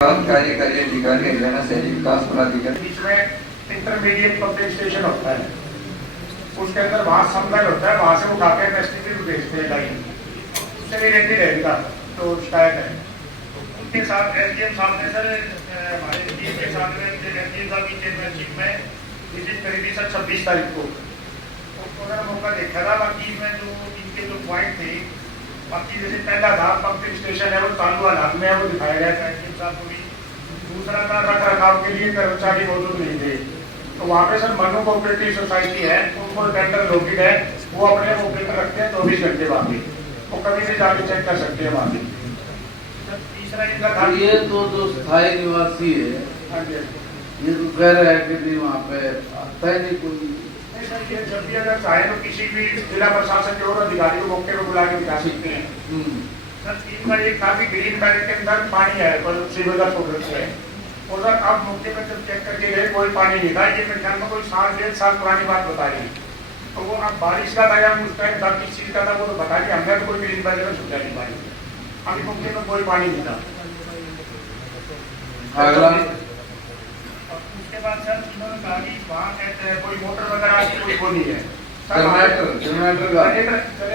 कार्यकारी अधिकारी हरियाणा शहरी विकास प्राधिकरण बीच में इंटरमीडिएट पंपिंग स्टेशन होता है, उसके अंदर वहाँ समतल होता है, वहाँ से उठा के एसटीपी को भेजते हैं लाइन, उससे रिलेटेड है इनका तो शिकायत है। उनके साथ एसडीएम साहब ने सर हमारे टीम के साथ में एसडीएम साहब की चेयरमैनशिप में विजिट करी थी सर 26 तारीख को, उन्होंने मौका देखा था। बाकी में जो इनके जो पॉइंट थे, बाकी जैसे पहला था पंपिंग स्टेशन है वो चालू हालात में है, वो दिखाया गया था एसडीएम साहब को भी। दूसरा था रख रखाव के लिए कर्मचारी मौजूद नहीं थे, तो वहाँ पे सर मनु कोऑपरेटिव सोसाइटी है, उनको टेंडर लोकेट है, वो अपने ऑपरेटर रखते हैं 24 घंटे बाद में, वो कभी भी जाके चेक कर सकते हैं वहाँ पे। तीसरा इनका था ये तो जो स्थायी निवासी है, हाँ जी, ये तो कह रहा है कि नहीं वहाँ पे आता ही नहीं कोई। सर ये जब भी अगर चाहे तो किसी भी जिला प्रशासन के और अधिकारी को मौके पर बुला के दिखा सकते हैं। सर तीन का एक काफी ग्रीन बैग के अंदर पानी है पर सीवर का छोड़ रखे है, और सर अब मौके पर जब चेक करके गए कोई पानी नहीं था। ये मेरे ख्याल में कोई 1.5 साल पुरानी बात बता रही है, तो वो अब बारिश का था या उस टाइम था किस चीज का था वो तो बता दिया, हमने तो कोई ग्रीन बैग में छुटा नहीं पाई, अभी मौके में कोई पानी नहीं था। अगला उसके बाद सर इन्होंने कहा कि वहाँ कोई मोटर वगैरह की कोई वो नहीं है, जनरेटर का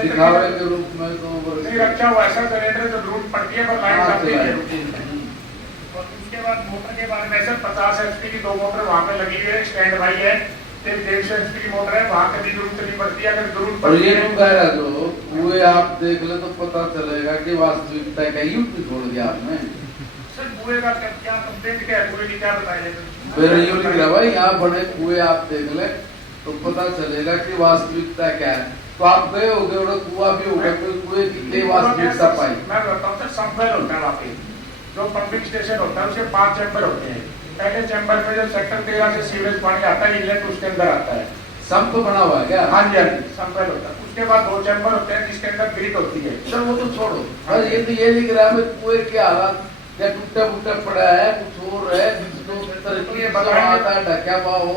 दिखावे के रूप में तो नहीं रखा हुआ है सर, जनरेटर जो जरूरत पड़ती है पर लाइन जाती है। और उसके बाद मोटर के बारे में सर 50 HP की 2 मोटर वहाँ पे लगी हुई है, स्टैंड बाई है, 150 HP की मोटर है, वहाँ कभी जरूरत नहीं पड़ती है, अगर जरूरत पड़ती है कह रहा जो कुएं आप देख ले तो पता चलेगा कि वास्तविकता का युक्त छोड़ दिया आपने। सर कुएं का क्या कंप्लेंट क्या है, कुएं की क्या बताइए मेरा यूँ लिख रहा भाई यहाँ बने कुएं आप देख ले तो पता चलेगा कि वास्तविकता क्या है। तो आप गए हो गए और कुआ भी होगा, कोई कुएं की वास्तविकता पाई। मैं बताता हूँ सर, समवेल होता है वहाँ पे जो पंपिंग स्टेशन होता है उसके 5 चैम्बर होते हैं। पहले चैम्बर में जब सेक्टर 13 से सीवरेज पानी आता है, इनलेट उसके अंदर आता है, संप बना हुआ है क्या? हाँ जी हाँ जी, समवेल होता है। उसके बाद 2 चैम्बर होते हैं जिसके अंदर ग्रिट होती है। सर वो तो छोड़ो, बस ये तो ये लिख रहा है कुएं के हालात क्या टूटा फूटा पड़ा है, कुछ और है जिसको तरक्की आता है ढक्या हुआ हो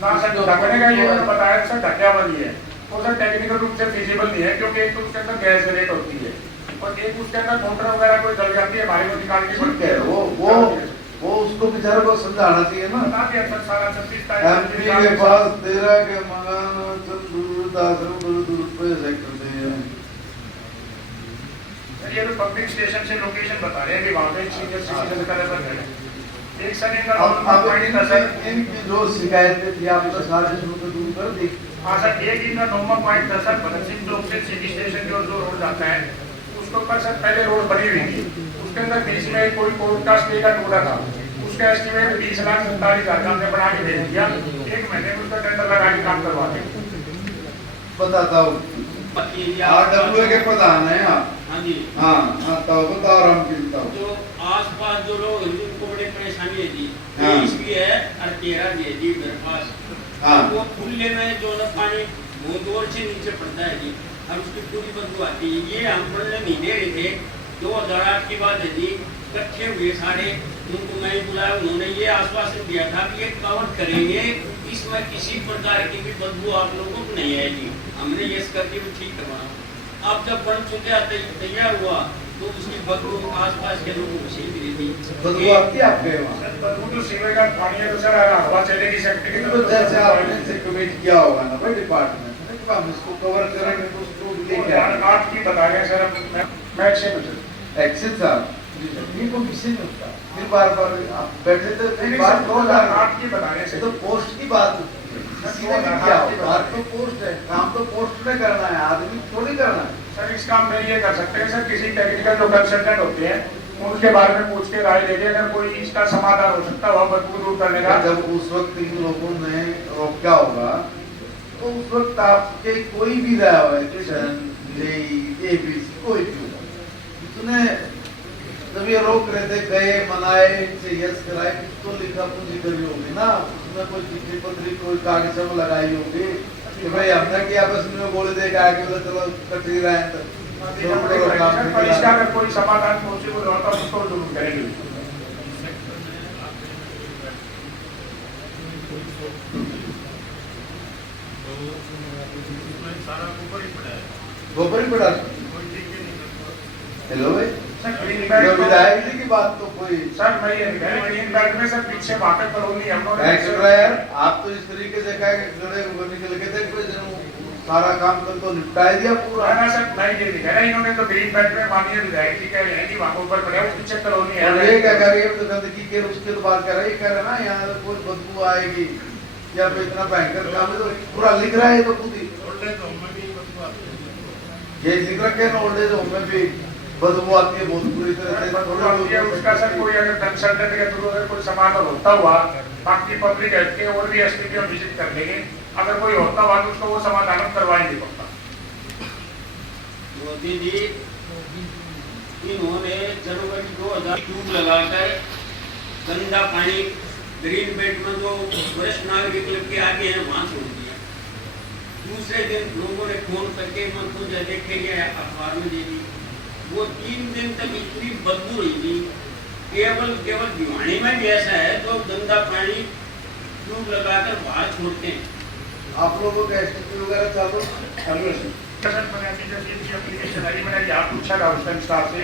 ना सर, ढकने का ये मैंने बताया सर ढक्या वाली है, वो सर टेक्निकल रूप से फिजिबल नहीं है, क्योंकि एक तो उसके अंदर गैस जनरेट होती है और एक उसके अंदर मोटर वगैरह कोई जल जाती है, हमारे को निकालनी पड़ती है। वो उसको बेचारे को समझाना चाहिए ना। काफी अच्छा सारा 26 एमपी के पास 13 के मकान सेक्टर से ये तो पब्लिक स्टेशन से लोकेशन बता रहे हैं कि वहाँ पे सीनियर सिटीजन का लेवल है। एक सर इनकी जो शिकायतें थी आपने सारे शुरू से दूर कर दी। हाँ सर, एक इनका नॉर्मल पॉइंट था सर, भगत सिंह चौक से सिटी स्टेशन की ओर जो रोड जाता है उसके ऊपर सर पहले रोड बनी हुई थी, उसके अंदर बीच में कोई कोर्ट का स्टे का टुकड़ा था, उसका एस्टिमेट 20,47,000 का हमने बना के भेज दिया, 1 महीने में उसका टेंडर लगा के काम करवा दें। बताता हूँ RWA के प्रधान है आप? हाँ जी, हाँ तो बताओ राम किस्ता जो आसपास जो लोग हैं उनको बड़ी परेशानी है जी, हाँ। 23 भी है और 13 भी है जी मेरे पास। हाँ। वो खुले में जो ना पानी बहुत जोर से नीचे पड़ता है जी, और उसकी पूरी बदबू आती है। ये हम पढ़ने नहीं दे रहे थे, 2008 की बात है जी, इकट्ठे हुए सारे, उनको मैं बुलाया, उन्होंने ये आश्वासन दिया था कि ये कवर करेंगे, इसमें किसी प्रकार की भी बदबू आप लोगों को नहीं आएगी। हमने ये करके भी ठीक करवाना। अब जब बन चुके तैयार हुआ तो उसकी बदबू आसपास के लोगों को सही मिली थी। बदबू आपकी आपके वहाँ बदबू तो सीवर का पानी है तो सर हवा चलेगी सेफ्टी तो जैसे आपने से कमिट किया होगा ना भाई डिपार्टमेंट में, हम इसको कवर करेंगे तो उसको लेके आपकी बता रहे सर, मैं एक्शन साहब ये को किसी नहीं होता, फिर बार आप बैठे तो बात 2008 की बता रहे तो पोस्ट की बात किसी ने भी किया हो, बात तो पोस्ट है, काम तो पोस्ट में करना है, आदमी थोड़ी करना है। सर इस काम में ये कर सकते हैं सर, किसी टेक्निकल जो कंसल्टेंट होते हैं उनके बारे में पूछ के राय लेके अगर कोई इसका समाधान हो सकता है बदबू दूर करने का। जब उस वक्त इन लोगों ने रोका होगा तो उस वक्त आपके कोई भी राय हो, किशन ABC कोई भी इतने जब ये रोक रहे थे, गए मनाए, इनसे यस कराए, कुछ तो लिखा पूंजी करी होगी ना, उसमें कोई चिट्ठी पत्री कोई कागज में लगाई होगी कि भाई हमने क्या बस में बोले देगा आगे तो चलो कटरी रहे हैं तो इसका अगर कोई समाधान पॉसिबल होता है उसको जरूर करेंगे। गोबर ही पड़ा। हेलो भाई, विधायक जी की बात तो कोई सर मैं ये नहीं कह रहा, ग्रीन बेल्ट में सर पीछे वहाँ पे कॉलोनी हम लोग यार, आप तो इस तरीके से कहे निकल के थे, सारा काम तो निपटा दिया पूरा ना सर। मैं ये नहीं कह रहा, इन्होंने तो ग्रीन बेल्ट में माननीय विधायक जी कह रहे हैं कि वहाँ ऊपर पड़े वो पीछे कॉलोनी और है। ये क्या कर रही है, तो गंदगी के उसके तो बात कर रहा है, ये कह रहे ना यहाँ कोई बदबू आएगी या फिर इतना भयंकर काम है, तो पूरा लिख रहा है तो खुद ही ये लिख रखे ना, ओल्ड एज होम में भी बदबू आती है बहुत बुरी तरह से। उसका सर कोई अगर कंसल्टेंट के थ्रू अगर कोई समाधान होता हुआ, बाकी पब्लिक हेल्थ के और भी एसपीडी में विजिट कर लेंगे, अगर कोई होता हुआ तो उसको वो समाधान हम करवाएंगे पक्का। मोदी जी इन्होंने जनवरी 2000 ट्यूब लगाकर गंदा पानी ग्रीन बेल्ट में जो वरिष्ठ नागरिक लोग के आगे हैं वहां छोड़ दिया। दूसरे दिन लोगों ने फोन करके मंत्री देखे गए अखबार में दे दी। वो 3 दिन तक इतनी बदबू रही थी, केवल भिवानी में भी ऐसा है तो गंदा पानी ट्यूब लगाकर बाहर छोड़ते हैं। आप लोगों का एसटीपी वगैरह चालू आप पूछा था उस टाइम स्टाफ से,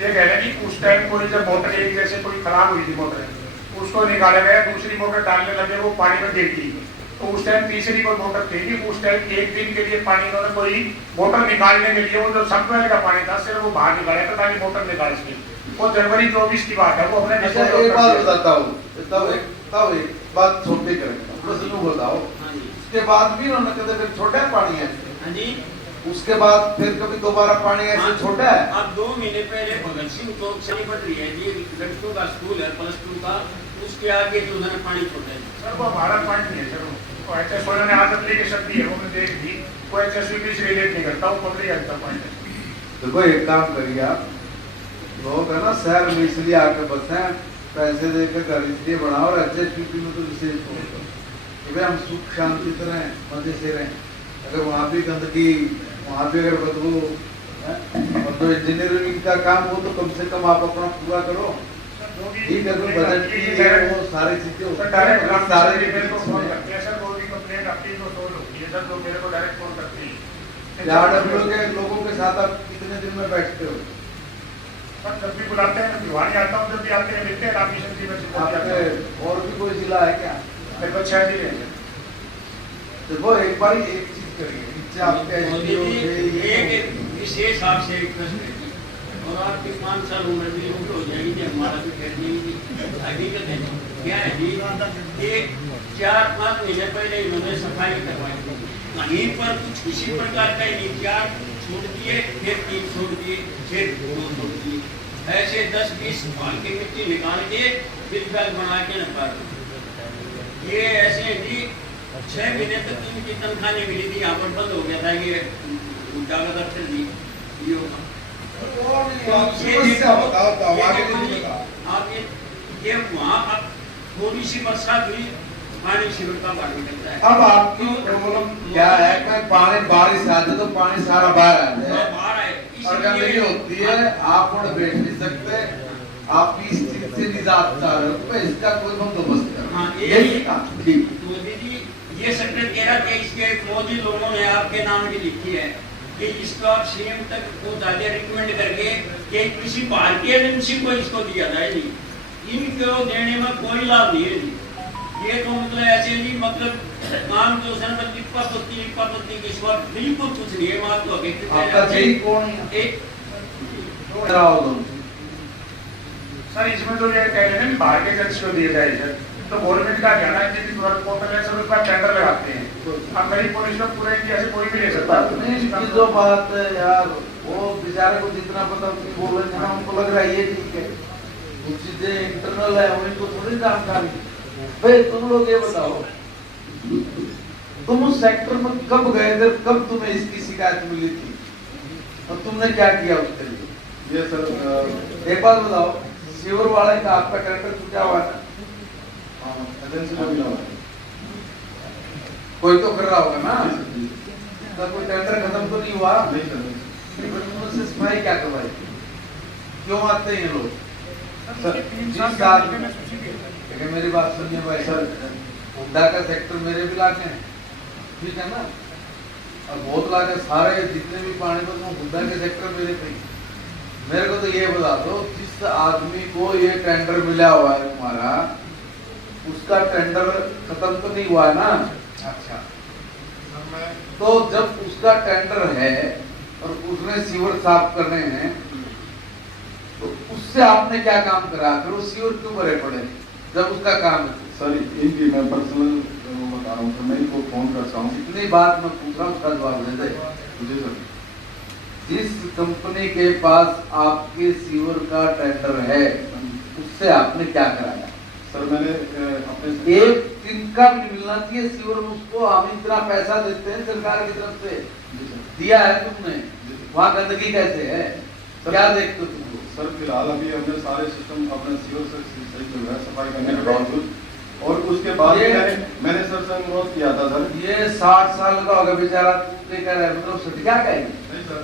ये कह रहे हैं कि उस टाइम कोई जब मोटर एक जैसे कोई खराब हुई थी मोटर, उसको निकाला गया, दूसरी मोटर डालने लगे, वो पानी में गिर गई। तो उस टाइम तीसरी कोई मोटर थी नहीं, उस टाइम एक दिन के लिए पानी इन्होंने कोई मोटर निकालने के लिए वो जो सबवेल का पानी था सिर्फ वो बाहर निकाला था ताकि मोटर निकाल सके। वो जनवरी 24 की बात है, वो अपने एक बात बताता हूँ, तब एक बात छोटे करेंगे प्रश्न बताओ, उसके बाद भी उन्होंने कभी फिर छोटा है पानी है? हाँ जी, उसके बाद फिर कभी दोबारा पानी ऐसे छोटा है? अब 2 महीने पहले भगत सिंह चौक से पड़ रही है जी, लड़कियों का स्कूल है +2 का, उसके आगे जो उन्होंने पानी छोड़ा है सर, वो हमारा पॉइंट नहीं है सर। वो एचएस ने आदत ली की शक्ति है, वो मैं देख दी, वो एचएसवी से रिलेट नहीं करता, वो पब्लिक हेल्थ का पॉइंट है। देखो एक काम करिए आप लोग है ना, शहर में इसलिए आके बसे हैं, पैसे देकर घर इसलिए बनाओ, और एचएसपी में तो विशेष तौर पर हम सुख शांति से रहें, मजे से रहें। अगर वहाँ भी गंदगी, वहाँ भी अगर बदबू और तो इंजीनियरिंग का काम हो तो कम से कम आप अपना पूरा करो। ठीक है, तो बजट की वो सारी चीजें लोगों के साथ आप कितने दिन में बैठते हो? जब भी बुलाते हैं भिवानी आता हूँ, जब भी आते हैं मिलते हैं। और भी कोई जिला है क्या? मेरे को 6 जिले हैं। देखो एक बार एक चीज करिए, एक विशेष आपसे रिक्वेस्ट है और आपकी 5 साल उम्र भी हो जाएगी, हमारा भी कहने हकीकत है क्या है जी, एक 4-5 महीने पहले इन्होंने सफाई करवाई थी, कहीं पर कुछ किसी प्रकार का इंतजार छोड़ दिए, फिर 3 छोड़ दिए, फिर 2 छोड़ दिए, ऐसे 10-20 बाल की मिट्टी निकाल के फिर बैग बना के न ये ऐसे जी 6 महीने तक इनकी तनख्वाह नहीं मिली थी, यहाँ पर बंद हो गया था ये जागा दफ्तर जी। आप ये वहाँ अब थोड़ी सी बरसात हुई, पानी शिविर का बाहर निकलता है। अब आपकी प्रॉब्लम क्या है कि पानी बारिश आते तो पानी सारा बाहर आ जाए और गंदगी होती है, आप और बैठ नहीं सकते, आपकी इस चीज से निजात चाह रहे हो, तो इसका कोई बंदोबस्त करो। हाँ, मोदी जी ये सेक्रेटरी कह रहा कि इसके मोदी लोगों ने आपके नाम की लिखी है कि इसको आप सीएम तक को ज्यादा रिकमेंड करके कि किसी भारतीय एजेंसी को इसको दिया जाए, नहीं इनको देने में कोई लाभ नहीं है जी। ये तो मतलब ऐसे नहीं, मतलब काम जो सर लिप्पा पत्ती के सिवा बिल्कुल कुछ नहीं है। मैं आपको सर इसमें तो ये कह रहे हैं बाहर के एजेंसी को दिए जाए सर, तो गवर्नमेंट का कहना है कि पोर्टल है सर, उसका टेंडर लगाते हैं। अब मेरी पुलिस में पूरे इंडिया से कोई भी ले सकता है। जो बात है यार, वो बेचारे को जितना पता उतनी बोलेंगे ना, उनको लग रहा है ये ठीक है, कुछ चीजें इंटरनल है उनको थोड़ी जानकारी। भाई तुम लोग ये बताओ, तुम उस सेक्टर में कब गए थे, कब तुम्हें इसकी शिकायत मिली थी और तुमने क्या किया उसके लिए? ये सर एक बात बताओ, सीवर वाले का आपका कैरेक्टर छूटा हुआ है, कोई तो कर रहा होगा ना, तो कोई टेंडर खत्म तो नहीं हुआ? नहीं, सफाई क्या करवाई? क्यों आते हैं लोग? मेरी बात सुनिए भाई सर, हुड्डा का सेक्टर मेरे भी लाके हैं, ठीक है ना, और बहुत लाके सारे जितने भी पानी पर हुड्डा के सेक्टर मेरे पे, मेरे को तो ये बता दो, जिस आदमी को ये टेंडर मिला हुआ है तुम्हारा, उसका टेंडर खत्म तो नहीं हुआ है ना? अच्छा तो जब उसका टेंडर है और उसने सीवर साफ करने हैं, तो उससे आपने क्या काम करा? फिर वो सीवर क्यों भरे पड़े जब उसका काम है? सर इनकी मैं पर्सनल बता रहा हूँ सर, मैं इनको फोन करता हूँ। इतनी बात मैं पूछ रहा हूँ, उसका जवाब दे दे। जी सर। जिस कंपनी के पास आपके सीवर का टेंडर है, उससे आपने क्या कराया? सर मैंने अपने एक दिन का भी नहीं मिलना चाहिए सीवर में उसको। हम इतना पैसा देते हैं सरकार की तरफ से, दिया है तुमने, वहाँ गंदगी कैसे है? क्या देखते हो तुमको? सर फिलहाल अभी हमने सारे सिस्टम अपने सीवर से सही जो है सफाई करने के बावजूद, और उसके बाद मैंने सर से अनुरोध किया था सर। ये 60 साल का होगा बेचारा, लेकर है मतलब सटिया का है नहीं सर,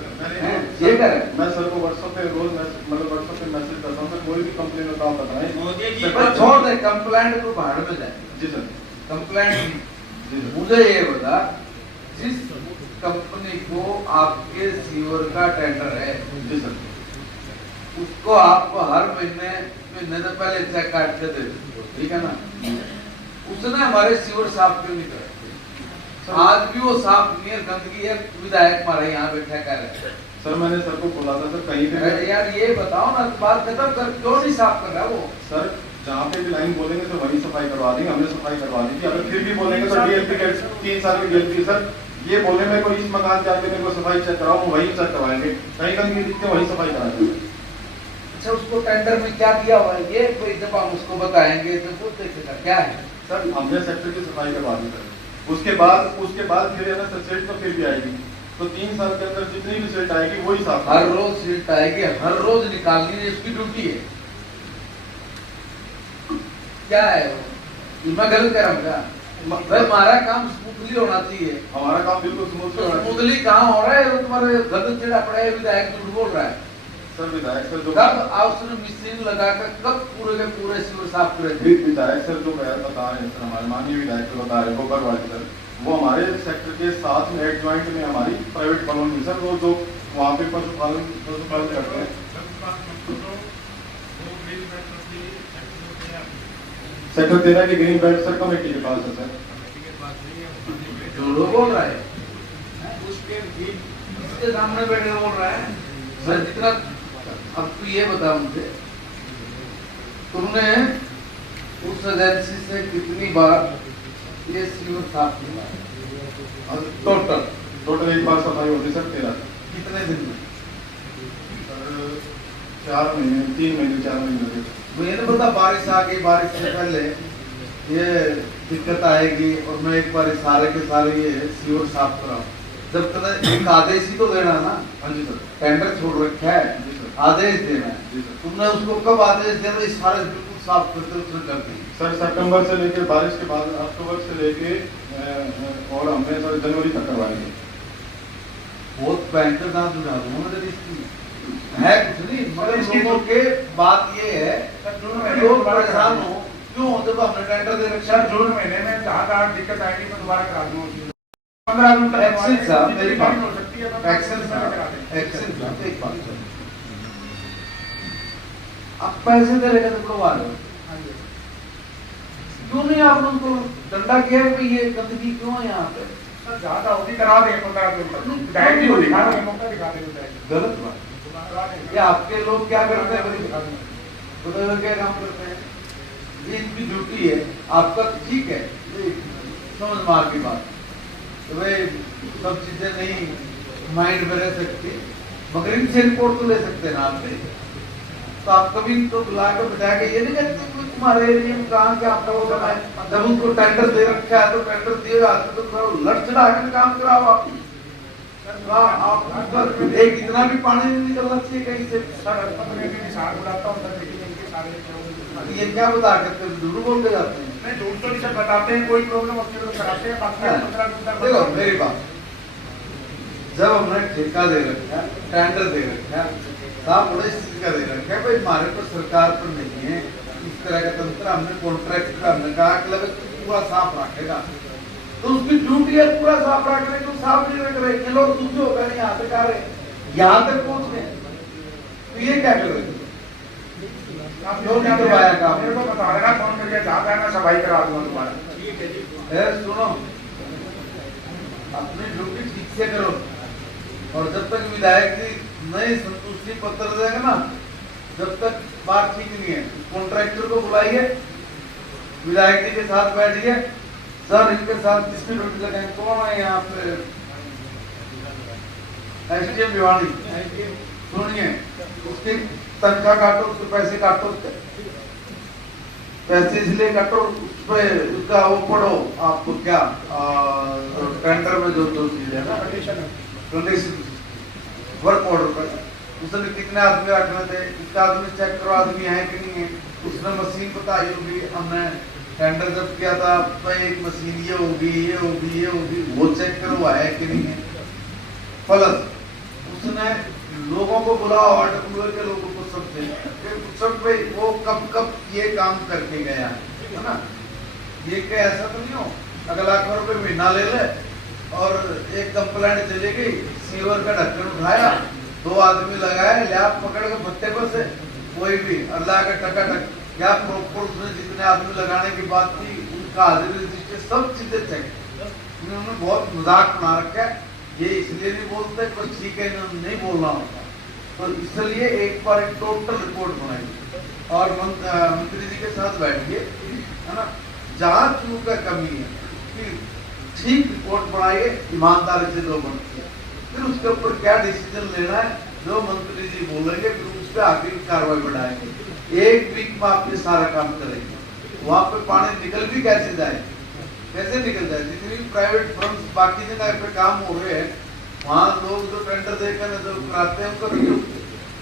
ये कर मैं सर को व्हाट्सएप पे रोज मतलब व्हाट्सएप पे मैसेज करता हूँ सर, कोई भी कंप्लेन होता आप बताएं। मोदी जी पर छोड़ दे, कंप्लेंट को बाहर में जाए। जी सर। कंप्लेंट जी सर। मुझे ये बता, जिस कंपनी को आपके सीवर का टेंडर है, जी सर। उसको आपको हर महीने से पहले चेक काट के दे दो, ठीक है ना? उसने हमारे सीवर साफ क्यों नहीं करे? आज भी वो साफ नहीं है, गंदगी है। विधायक हमारा यहाँ बैठा कर रहे हैं। सर मैंने सर को बोला था सर, कहीं अरे पे यार ये बताओ ना, बात खत्म कर, क्यों नहीं साफ कर रहा वो? सर जहाँ पे भी लाइन बोलेंगे तो वहीं सफाई करवा देंगे, हमने सफाई करवा दी थी। अगर फिर भी बोलेंगे तो डीएलपी के 3 साल की डीएलपी सर, ये बोले मेरे को इस मकान के आगे मेरे को सफाई चेक कराओ, वो वहीं चेक करवाएंगे, कहीं गंदगी दिखते वहीं सफाई कराएंगे। अच्छा, उसको टेंडर में क्या दिया हुआ है ये कोई जब हम उसको बताएंगे तो वो देखेगा क्या है? सर हमने सेक्टर की सफाई करवा दी सर, उसके बाद फिर है ना सर सीट तो फिर भी आएगी, तो 3 साल के अंदर जितनी भी सीट आएगी वही साफ। हर रोज सीट आएगी, हर रोज निकालनी है, इसकी ड्यूटी है। क्या है वो? मैं गलत कह रहा हूँ क्या? भाई हमारा काम स्मूथली होना चाहिए। हमारा काम बिल्कुल स्मूथ होना चाहिए। स्मूथली कहाँ हो रहा है? वो तुम्हारे गलत चिड़ा पड़ा है, विधायक झूठ बोल रहा है। सर विधायक सर जो कब उसने मशीन लगाकर कब पूरे के पूरे सीवर साफ करे थे? विधायक सर जो बता रहे हैं सर, हमारे माननीय विधायक जो बता रहे हैं गोबर वाले सर, वो हमारे सेक्टर के साथ में एडजॉइंट में हमारी प्राइवेट कॉलोनी सर, वो जो वहाँ पे पशुपालन करते हैं। सेक्टर 13 की ग्रीन बेल्ट सर कमेटी के पास है सर। जो बोल रहा है उसके भी इसके सामने बैठे बोल रहा है सर। जितना अब तू ये बता मुझे, तुमने उस एजेंसी से कितनी बार ये सीवर साफ किया? और टोटल एक बार सफाई होती सर 13 कितने दिन में? सर 4 महीने 3 महीने 4 महीने। मुझे नहीं पता, बारिश आ गई, बारिश से पहले ये दिक्कत आएगी और मैं एक बार सारे के सारे ये सीवर साफ कराऊं। जब तक एक आदेश ही तो देना ना। हाँ जी सर। टेंडर छोड़ रखा है, जी सर। आदेश देना है। जी सर। तुमने उसको कब आदेश दिया? इस सारे बिल्कुल साफ करते उसने कर दी सर सितंबर से लेके बारिश के बाद अक्टूबर से लेके और हमने सर जनवरी तक करवाएंगे। बहुत भयंकर दांत उठा दूंगा इसकी है कुछ नहीं, मगर लोगों के बात ये है लोग परेशान हो क्यों? जब हमने टेंडर दे रखा सर जून महीने में जहाँ दिक्कत आएगी मैं दोबारा करा दूंगा। 15 दिन तक एक्शन साहब मेरी बात हो सकती है। एक्शन साहब एक बात सर, आप पैसे दे रहे तो करवा लो, क्यों नहीं आपने उनको डंडा किया कि ये गंदगी क्यों है यहाँ पे? सर ज्यादा होगी करा देंगे 15 दिन तक। डायरेक्ट को दिखा देंगे, मौका दिखा देंगे। गलत बात। ये आपके लोग क्या करते हैं? बताओ क्या काम करते हैं? ये इनकी ड्यूटी है। आपका ठीक है, समझ मार की बात, तो भाई सब चीजें नहीं माइंड में रह सकती, मगर इनसे रिपोर्ट तो ले सकते हैं ना आपने। तो आप कभी तो बुला कर बिठा के ये नहीं कहते कोई तुम्हारे एरिया में कहाँ क्या आपका वो बना है? जब उनको टेंडर दे रखा है तो टेंडर दिए तो लड़ चढ़ा कर काम कराओ आप। एक इतना भी पानी नहीं निकलना चाहिए कहीं से। सर अपने भी निशान बुलाता हूँ सर, लेकिन इनके सारे ये क्या बता करते झूठ बोल के जाते हैं? नहीं झूठ तो नहीं सर, बताते हैं कोई प्रॉब्लम होती है तो कराते हैं। 15 दिन तक देखो मेरी बात, जब हमने ठेका दे रखा, टेंडर दे रखा, साहब बड़े इस चीज का दे रखा है, भाई हमारे पर सरकार पर नहीं है इस तरह का तंत्र। हमने कॉन्ट्रैक्ट का हमने कहा कि लगे पूरा साफ रखेगा, तो उसकी ड्यूटी है पूरा साफ रखने को। साफ नहीं रख रहे, ये लोग दूसरे होकर यहाँ तक आ रहे, यहाँ तक पहुंच गए। तो ये क्या करोगे? आप क्यों नहीं करवाया काम? मेरे को बता देना फोन करके, जहाँ मैं सफाई करा दूंगा तुम्हारा। ठीक है जी। सुनो, अपनी ड्यूटी ठीक से करो, और जब तक विधायक जी नए संतुष्टि पत्र देगा ना, जब तक बात ठीक नहीं है, कॉन्ट्रैक्टर को बुलाइए, विधायक जी के साथ बैठिए, सर इनके साथ किसकी ड्यूटी लगाएंगे, कौन है यहाँ पे? एसडीएम भिवानी, सुनिए, उसकी तनख्वाह काटो, उसके पैसे काटो, उसके पैसे इसलिए काटो, उस पे उसका वो पढ़ो, आपको क्या टेंडर में जो चीज है ना, कंडीशन वर्क ऑर्डर पर उसने कितने आदमी रखने थे, इसका आदमी चेक करो आदमी है कि नहीं है, उसने मशीन बताई होगी, हमने टेंडर जब किया था तो एक मशीन ये होगी, ये होगी, ये होगी, वो चेक करो है कि नहीं है। प्लस उसने लोगों को बुलाओ, आरडब्ल्यूए के लोगों को सब पे वो कब ये काम करके गया है ना, ये क्या ऐसा तो नहीं हो अगर लाख रुपए महीना ले ले और एक कंप्लेंट चली गई, सीवर का ढक्कन उठाया, 2 आदमी लगाए, लैब पकड़ के भट्टे पर से कोई भी अल्लाह का टकाटक या प्रॉपर उसने जितने आदमी लगाने की बात थी उनका हाजिरी रजिस्टर सब चीजें चेक, उन्होंने बहुत मजाक बना रखा है, ये इसलिए नहीं बोलते पर ठीक है नहीं बोलना होता, तो इसलिए एक बार एक टोटल रिपोर्ट बनाइए और मंत्री जी के साथ बैठिए, है ना, जहाँ चूक का कमी है ठीक रिपोर्ट बनाइए, ईमानदारी से 2 बनती है, फिर उसके ऊपर क्या डिसीजन लेना है जो मंत्री जी बोलेंगे, फिर उस पर आगे की कार्रवाई बढ़ाएंगे। 1 वीक में आप ये सारा काम करेंगे, वहां पे पानी निकल भी कैसे जाए, कैसे निकल जाए, जितनी प्राइवेट फर्म्स बाकी जगह पे काम हो रहे हैं, वहाँ लोग जो टेंडर देकर जो कराते हैं उनका रिव्यू,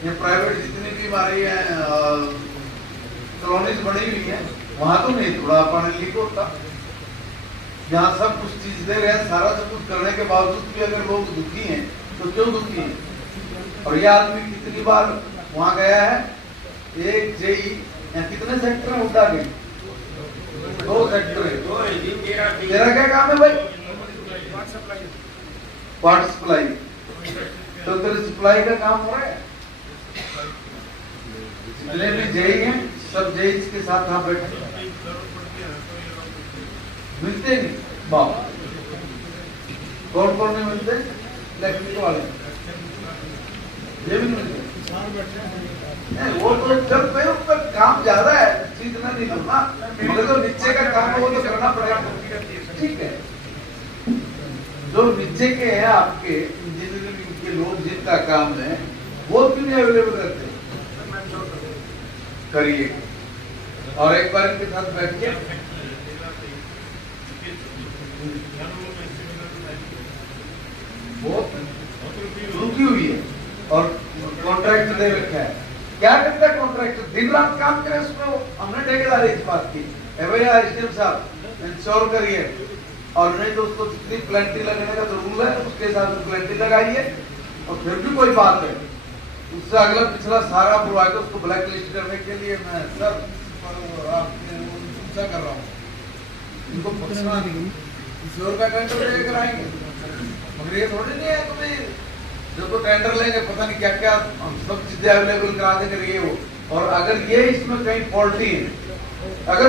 ये प्राइवेट जितनी भी हमारी कॉलोनीज बनी हुई है वहाँ तो नहीं थोड़ा पानी लीक होता, जहाँ सब कुछ चीज दे रहे हैं, सारा सब कुछ करने के बावजूद भी अगर लोग दुखी हैं तो क्यों दुखी हैं? और यह आदमी कितनी बार वहाँ गया है, एक जेई कितने सेक्टर में उठा गए, 2 सेक्टर है, तेरा क्या काम है भाई? वाटर सप्लाई, तो तेरे सप्लाई का काम हो रहा है, जितने भी जेई हैं सब जेई के साथ आप बैठे मिलते नहीं, बाप कौन नहीं मिलते, इलेक्ट्रिक वाले ये भी नहीं मिलते, वो तो जब पे उस पर काम ज्यादा है चीज ना नहीं होना, मगर तो नीचे का काम है वो तो करना पड़ेगा, ठीक है। जो नीचे के हैं आपके इंजीनियरिंग के लोग जिनका काम है वो क्यों नहीं अवेलेबल रहते, करिए और एक बार इनके साथ बैठिए, बहुत रुकी हुई है और कॉन्ट्रैक्ट दे रखा है, क्या करता है कॉन्ट्रैक्टर, दिन रात काम करे उसमें, हमने ठेकेदारी इस बात की है भैया एसडीएम साहब इंश्योर करिए, और नहीं तो उसको जितनी प्लेंटी लगने का जो रूल है उसके हिसाब से प्लेंटी लगाइए, और फिर भी कोई बात है उससे अगला पिछला सारा बुलवा के उसको ब्लैक लिस्ट करने के लिए मैं सर कर रहा हूँ, इनको इंश्योर का टेंडर लेकर आएंगे, मगर ये थोड़ी नहीं है तुम्हें जब तो टेंडर लेंगे पता नहीं क्या क्या सब चीजें अवेलेबल करा देंगे ये वो, और अगर ये इसमें कहीं फॉल्टी है, अगर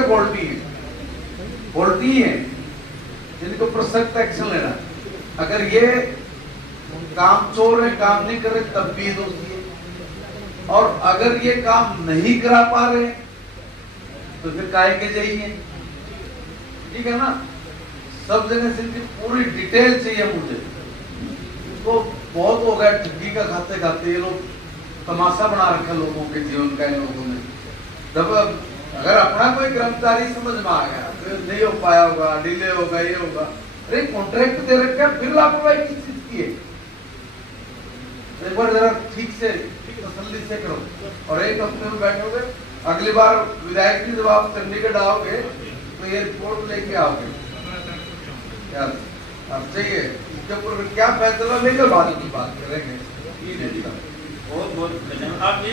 फॉल्टी है जिनको प्रसक्त एक्शन लेना, अगर ये काम चोर है काम नहीं कर रहे तब भी दोषी है, और अगर ये काम नहीं करा पा रहे तो फिर काहे के जाइए, ठीक है ना, सब जगह से इनकी पूरी डिटेल चाहिए मुझे, तो बहुत हो गया ठगी का खाते खाते ये लोग तमाशा बना रखा लोगों के जीवन का, इन लोगों ने जब अगर अपना कोई कर्मचारी समझ में आ गया फिर नहीं हो पाया होगा, डिले होगा, ये होगा, अरे कॉन्ट्रैक्ट दे रखा है फिर लापरवाही किस चीज की है, एक बार जरा ठीक से तसल्ली से करो, और एक हफ्ते में बैठोगे, अगली बार विधायक जी जब आप चंडीगढ़ आओगे तो ये रिपोर्ट लेके आओगे, क्या अब चाहिए इसके ऊपर क्या फैसला लेकर बाद की बात करेंगे। बहुत बहुत धन्यवाद आप जी।